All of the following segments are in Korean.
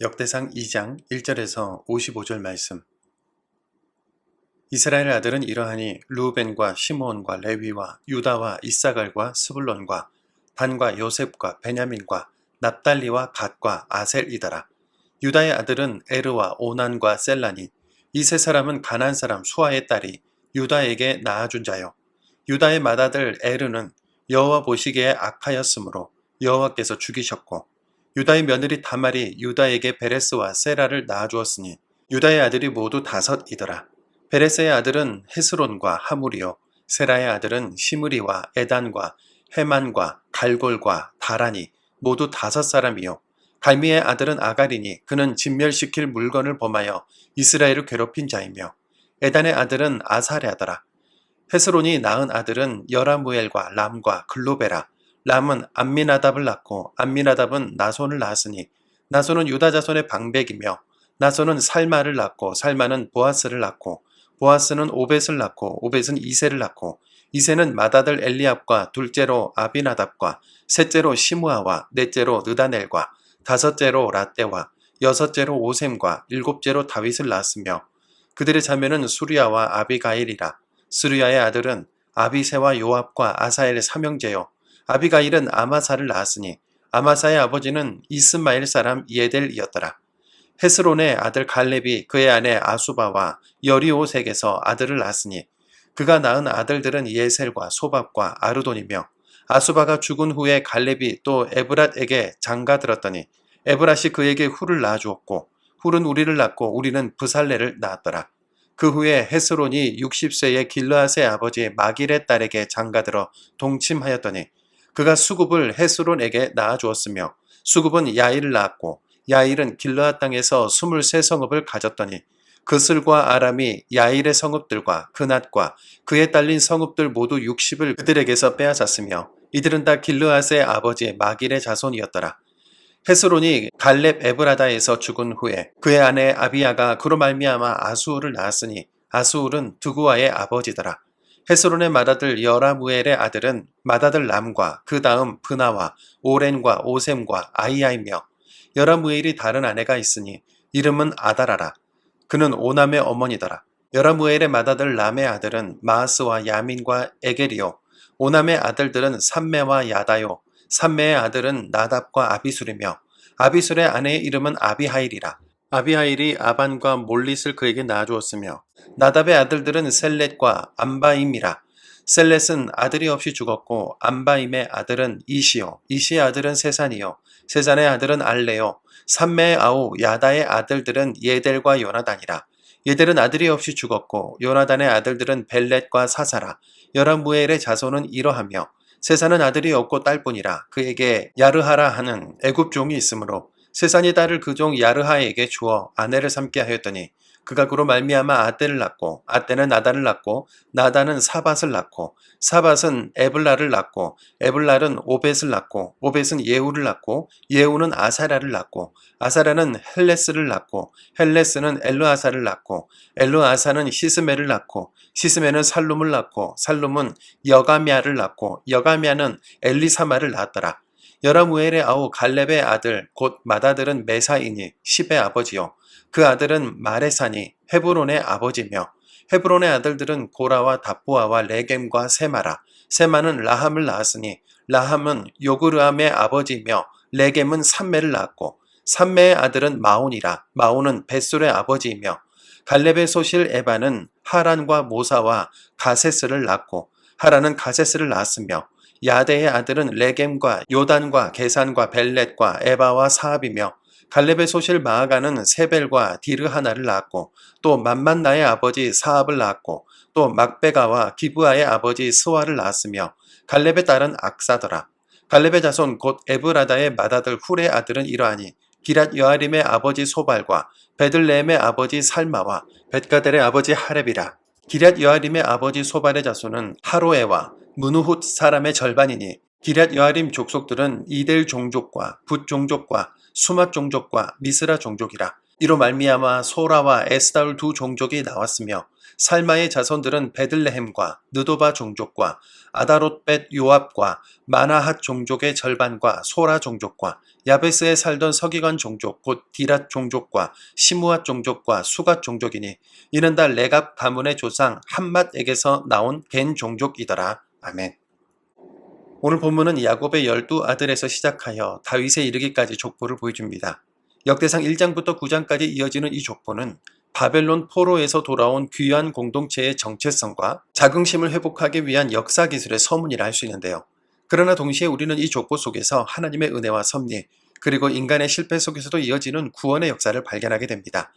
역대상 2장 1절에서 55절 말씀. 이스라엘 아들은 이러하니 르우벤과 시므온과 레위와 유다와 이사갈과 스불론과 단과 요셉과 베냐민과 납달리와 갓과 아셀이더라. 유다의 아들은 에르와 오난과 셀라니, 이 세 사람은 가나안 사람 수아의 딸이 유다에게 낳아준 자요. 유다의 맏아들 에르는 여호와 보시기에 악하였으므로 여호와께서 죽이셨고, 유다의 며느리 다말이 유다에게 베레스와 세라를 낳아주었으니 유다의 아들이 모두 5이더라. 베레스의 아들은 헤스론과 하물이요, 세라의 아들은 시므리와 에단과 헤만과 갈골과 다라니 모두 5사람이요, 갈미의 아들은 아가리니 그는 진멸시킬 물건을 범하여 이스라엘을 괴롭힌 자이며, 에단의 아들은 아사랴더라. 헤스론이 낳은 아들은 여라무엘과 람과 글로베라. 람은 암미나답을 낳고 암미나답은 나손을 낳았으니 나손은 유다 자손의 방백이며, 나손은 살마를 낳고 살마는 보아스를 낳고 보아스는 오벳을 낳고 오벳은 이세를 낳고 이세는 맏아들 엘리압과 둘째로 아비나답과 셋째로 시므아와 넷째로 느다넬과 다섯째로 라떼와 여섯째로 오셈과 일곱째로 다윗을 낳았으며, 그들의 자매는 수리아와 아비가일이라. 스루야의 아들은 아비세와 요압과 아사엘의 삼형제요, 아비가일은 아마사를 낳았으니 아마사의 아버지는 이스마엘 사람 예델이었더라. 헤스론의 아들 갈렙이 그의 아내 아수바와 여리오색에서 아들을 낳았으니 그가 낳은 아들들은 예셀과 소밥과 아르돈이며, 아수바가 죽은 후에 갈렙이 또 에브랏에게 장가들었더니 에브랏이 그에게 훌을 낳아주었고, 훌은 우리를 낳고 우리는 브살레를 낳았더라. 그 후에 헤스론이 60세의 길르앗의 아버지 마길의 딸에게 장가들어 동침하였더니 그가 수굽을 헤스론에게 낳아주었으며, 수굽은 야일을 낳았고 야일은 길르앗 땅에서 23성읍을 가졌더니 그슬과 아람이 야일의 성읍들과 그낫과 그에 딸린 성읍들 모두 60을 그들에게서 빼앗았으며, 이들은 다 길르앗의 아버지 마길의 자손이었더라. 헤스론이 갈렙 에브라다에서 죽은 후에 그의 아내 아비야가 그로 말미암아 아수울을 낳았으니 아수울은 드구아의 아버지더라. 헤스론의 맏아들 여라무엘의 아들은 맏아들 람과 그 다음 브나와 오렌과 오셈과 아이야이며, 여라무엘이 다른 아내가 있으니 이름은 아다라라. 그는 오남의 어머니더라. 여라무엘의 맏아들 람의 아들은 마아스와 야민과 에게리요, 오남의 아들들은 삼메와 야다요, 삼메의 아들은 나답과 아비술이며, 아비술의 아내의 이름은 아비하일이라. 아비하일이 아반과 몰릿을 그에게 낳아주었으며, 나답의 아들들은 셀렛과 암바임이라. 셀렛은 아들이 없이 죽었고 암바임의 아들은 이시요, 이시의 아들은 세산이요, 세산의 아들은 알레요, 삼메의 아우 야다의 아들들은 예델과 요나단이라. 예델은 아들이 없이 죽었고 요나단의 아들들은 벨렛과 사사라. 여라무엘의 자손은 이러하며, 세산은 아들이 없고 딸뿐이라. 그에게 야르하라 하는 애굽 종이 있으므로 세산이 딸을 그 종 야르하에게 주어 아내를 삼게 하였더니 그가 그로 말미암아 아떼를 낳고 아떼는 나단을 낳고 나단은 사밧을 낳고 사밧은 에블라를 낳고 에블랄은 오벳을 낳고 오벳은 예후를 낳고 예후는 아사랴를 낳고 아사랴는 헬레스를 낳고 헬레스는 엘르아사를 낳고 엘르아사는 시스메를 낳고 시스메는 살룸을 낳고 살룸은 여가미아를 낳고 여가미아는 엘리사마를 낳았더라. 여라무엘의 아우 갈렙의 아들 곧 맏아들은 메사이니 십의 아버지요, 그 아들은 마레사니 헤브론의 아버지며, 헤브론의 아들들은 고라와 답보아와 레겜과 세마라. 세마는 라함을 낳았으니 라함은 요그르함의 아버지며 레겜은 삼메를 낳았고, 삼메의 아들은 마온이라. 마온은 벳술의 아버지이며, 갈렙의 소실 에바는 하란과 모사와 가세스를 낳고 하란은 가세스를 낳았으며, 야데의 아들은 레겜과 요단과 게산과 벨렛과 에바와 사압이며, 갈렙의 소실 마아가는 세벨과 디르하나를 낳았고 또 만만나의 아버지 사압을 낳았고 또 막베가와 기브아의 아버지 스와를 낳았으며, 갈렙의 딸은 악사더라. 갈렙의 자손 곧 에브라다의 맏아들 훌의 아들은 이러하니 기랏 여아림의 아버지 소발과 베들레헴의 아버지 살마와 벳가델의 아버지 하렙이라. 기랏 여아림의 아버지 소발의 자손은 하로에와 무누훗 사람의 절반이니, 기랏 여아림 족속들은 이델 종족과 붓 종족과 수맛 종족과 미스라 종족이라. 이로 말미암아 소라와 에스다울 두 종족이 나왔으며, 살마의 자손들은 베들레헴과 느도바 종족과 아다롯벳 요압과 마나핫 종족의 절반과 소라 종족과 야베스에 살던 서기관 종족 곧 디랏 종족과 시므앗 종족과 수갓 종족이니 이는 다 레갑 가문의 조상 함맛에게서 나온 겐 종족이더라. 아멘. 오늘 본문은 야곱의 12아들에서 시작하여 다윗에 이르기까지 족보를 보여줍니다. 역대상 1장부터 9장까지 이어지는 이 족보는 바벨론 포로에서 돌아온 귀한 공동체의 정체성과 자긍심을 회복하기 위한 역사 기술의 서문이라 할 수 있는데요. 그러나 동시에 우리는 이 족보 속에서 하나님의 은혜와 섭리, 그리고 인간의 실패 속에서도 이어지는 구원의 역사를 발견하게 됩니다.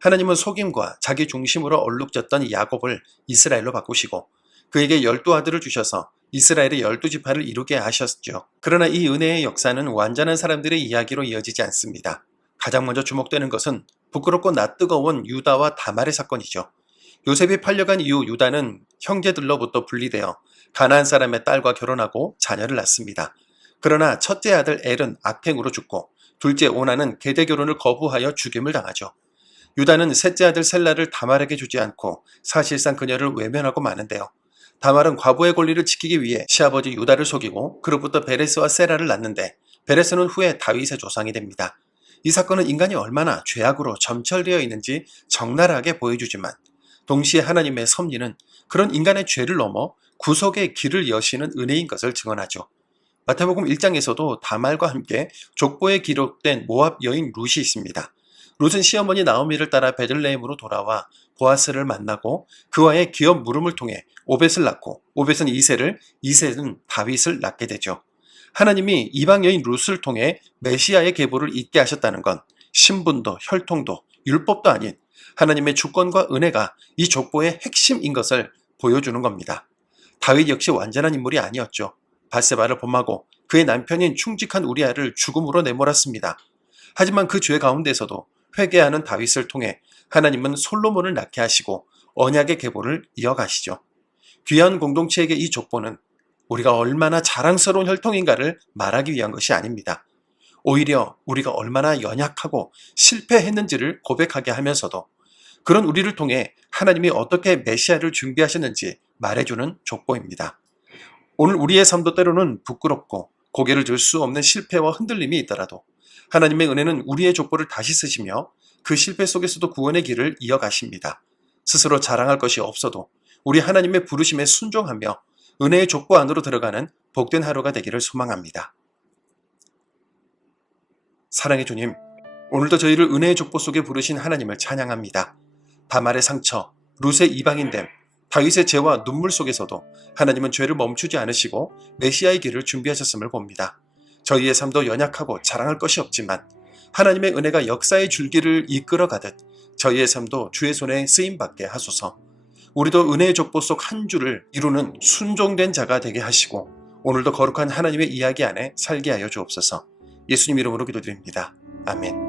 하나님은 속임과 자기 중심으로 얼룩졌던 야곱을 이스라엘로 바꾸시고 그에게 12아들을 주셔서 이스라엘의 12지파를 이루게 하셨죠. 그러나 이 은혜의 역사는 완전한 사람들의 이야기로 이어지지 않습니다. 가장 먼저 주목되는 것은 부끄럽고 낯뜨거운 유다와 다말의 사건이죠. 요셉이 팔려간 이후 유다는 형제들로부터 분리되어 가나안 사람의 딸과 결혼하고 자녀를 낳습니다. 그러나 첫째 아들 엘은 악행으로 죽고 둘째 오나는 계대 결혼을 거부하여 죽임을 당하죠. 유다는 셋째 아들 셀라를 다말에게 주지 않고 사실상 그녀를 외면하고 마는데요. 다말은 과부의 권리를 지키기 위해 시아버지 유다를 속이고 그로부터 베레스와 세라를 낳는데 베레스는 후에 다윗의 조상이 됩니다. 이 사건은 인간이 얼마나 죄악으로 점철되어 있는지 적나라하게 보여주지만 동시에 하나님의 섭리는 그런 인간의 죄를 넘어 구속의 길을 여시는 은혜인 것을 증언하죠. 마태복음 1장에서도 다말과 함께 족보에 기록된 모압 여인 룻이 있습니다. 룻은 시어머니 나오미를 따라 베들레헴으로 돌아와 보아스를 만나고 그와의 기업 물음을 통해 오벳을 낳고 오벳은 이새를, 이새는 다윗을 낳게 되죠. 하나님이 이방 여인 룻을 통해 메시아의 계보를 잇게 하셨다는 건 신분도 혈통도 율법도 아닌 하나님의 주권과 은혜가 이 족보의 핵심인 것을 보여주는 겁니다. 다윗 역시 완전한 인물이 아니었죠. 밧세바를 범하고 그의 남편인 충직한 우리아를 죽음으로 내몰았습니다. 하지만 그 죄 가운데서도 회개하는 다윗을 통해 하나님은 솔로몬을 낳게 하시고 언약의 계보를 이어가시죠. 귀한 공동체에게 이 족보는 우리가 얼마나 자랑스러운 혈통인가를 말하기 위한 것이 아닙니다. 오히려 우리가 얼마나 연약하고 실패했는지를 고백하게 하면서도 그런 우리를 통해 하나님이 어떻게 메시아를 준비하셨는지 말해주는 족보입니다. 오늘 우리의 삶도 때로는 부끄럽고 고개를 들 수 없는 실패와 흔들림이 있더라도 하나님의 은혜는 우리의 족보를 다시 쓰시며 그 실패 속에서도 구원의 길을 이어가십니다. 스스로 자랑할 것이 없어도 우리 하나님의 부르심에 순종하며 은혜의 족보 안으로 들어가는 복된 하루가 되기를 소망합니다. 사랑의 주님, 오늘도 저희를 은혜의 족보 속에 부르신 하나님을 찬양합니다. 다말의 상처, 룻의 이방인됨, 다윗의 죄와 눈물 속에서도 하나님은 죄를 멈추지 않으시고 메시아의 길을 준비하셨음을 봅니다. 저희의 삶도 연약하고 자랑할 것이 없지만 하나님의 은혜가 역사의 줄기를 이끌어가듯 저희의 삶도 주의 손에 쓰임받게 하소서. 우리도 은혜의 족보 속 한 줄을 이루는 순종된 자가 되게 하시고 오늘도 거룩한 하나님의 이야기 안에 살게 하여 주옵소서. 예수님 이름으로 기도드립니다. 아멘.